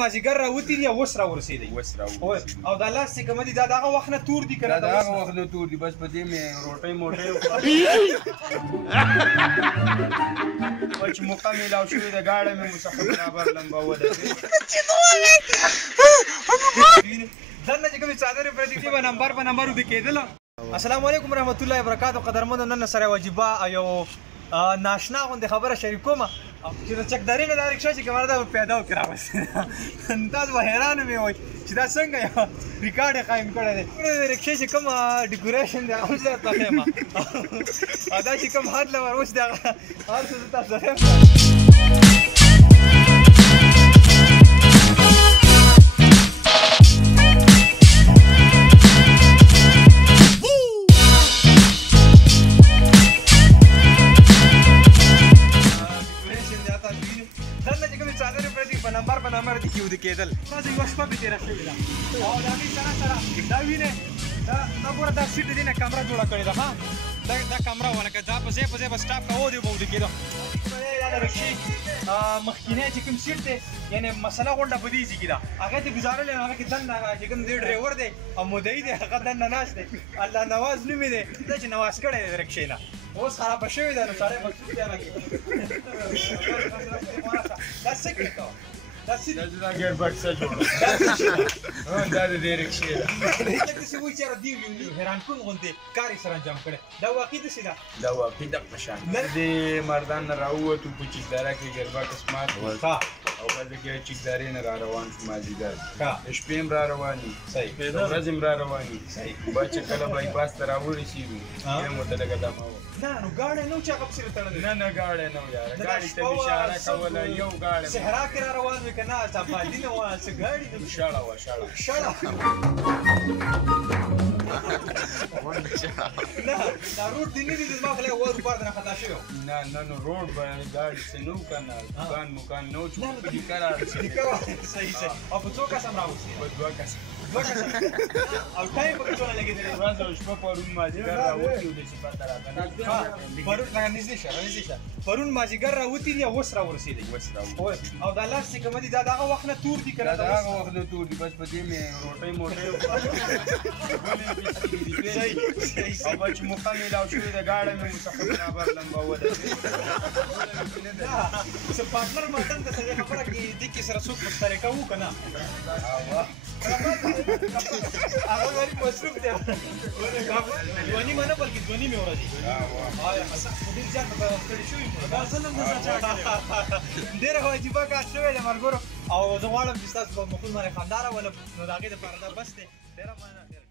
مازدیګر راوتي دي او اوس راورسېدی او دا لاس چې کوم دي دا دغه وخت نه تور دي که نه؟ دا د هغه وخت نه تور دي، بس په دې مې روټۍ موټۍ وکړه چې موقع میلاو شوې ده، ګاډه مې مسافر برابر لمبوله. دننه چې کومې څادرې پرتې دي به نمبر په نمبر اوږده کېدله. السلام علیکم ورحمت الله وبرکاتو. قدرمنو، نن سره یوه عجیبه یو ناشنا غوندې خبره شریکومه چې د چکدارې نه دا رکشه چې کومه ده پیدا وکړې راوستې. تاسو به حیرانه مې وئ چې دا څنګه یو ریکارډ یې قایم کړی دی. د رکشې چې کوم ډیکوریشن دی هغه زه درته ښیم، او دا چې کوم حد لور اوس دی هغه هر څه زه تاسو ته ښیم. په نمبر دي کې اوده کېدل. تاسو یوه شپه پې تېره شوې ده او د هغې سره سره دا وینې دا ګوره دا سیټ د دې نه کمره جوړه کړې ده. ښه دا کمره وه لکه دا په ځای په ځای به سټاپ کوو دی به اوده کېده. دا د رکشې مخکینی چې کوم سیټ دی یعنې مسله غونډه په دې ځای کې ده، هغه یې ګزارلی نو هغه کې دننه چې کوم دی ډرایور دی او مدعي دی هغه دننه ناست دی. الله نواز نوم یې دی، دا چې نواز کړی دی د رکشې نه. اوس خرابه شوې ده نو سړی مقصود دی هغه کې دا څه کوې ته؟ دا ګیربکسه جوړه دا د دې رکشې ده. داسې وایي چې یاره دې حیرانکون غوندې کار یې سره انجام کړی. دا واقعي داسې ده؟ دا واقعي دغه شان دې مردان نه راووتو په چکداره کې ګیربکس مات و او بعد کې چکدارې نه را روان شو مازدیګر، د شپې هم را روان یو، د ورځې هم را روان یو. بعد چې کله بایپاس ته راورسېدو بیا مو ته لږه دمه وه. نه نو ګاډی نه و چې هغه پسې تړلی؟ نه ګاډی نه و یاره، ګاډي ته مې اشاره کوله. یو ګاډی صحرا کې را روان وې که نه چاپادي نه وه څه ګاډي نه شړه وه شړه نه دا روډ دې نه دي زما خو لږ ور پار نه خطا شوی و. نه نو روډ به ګاډي څه نه و که نه دوکان مکان نه و چې په ډیکه راړسېدو. صحیح او په څو کسه هم راوستې؟ په دوه کسه. او ټایم پکې څونه لګېدلی؟ ورځ او شپه پرون مازدیګر راوتي و داسې پته راته نه نږدې شه پرون مازدیګر راوتي دي او اوس راورسېدی او دا لاس چې کومه دي دا دغه وخت نه تور دي که نه؟ دا د هغه وخت نه تور دي، بس په دې مې روټۍ موټۍ وکړه او بعد چې موقع میلاو شوې ده ګاډه مې مسافر برابر لمبوله. څه پارټنر ماټن د څه خبره کې دې کې سره څوک مشترکه وو که نه؟ هغه غریب مصروف دی، دوه نیمه نه بلکې دوه نیمې ورځې. ډېر زیات ستړي شوي ډېره عجیبه کار شوی دی ملګرو، او زه غواړم چې ستاسو په مخونو باندې خندا راولم، نو د هغې دپاره دا بس دی. ډېره مننه.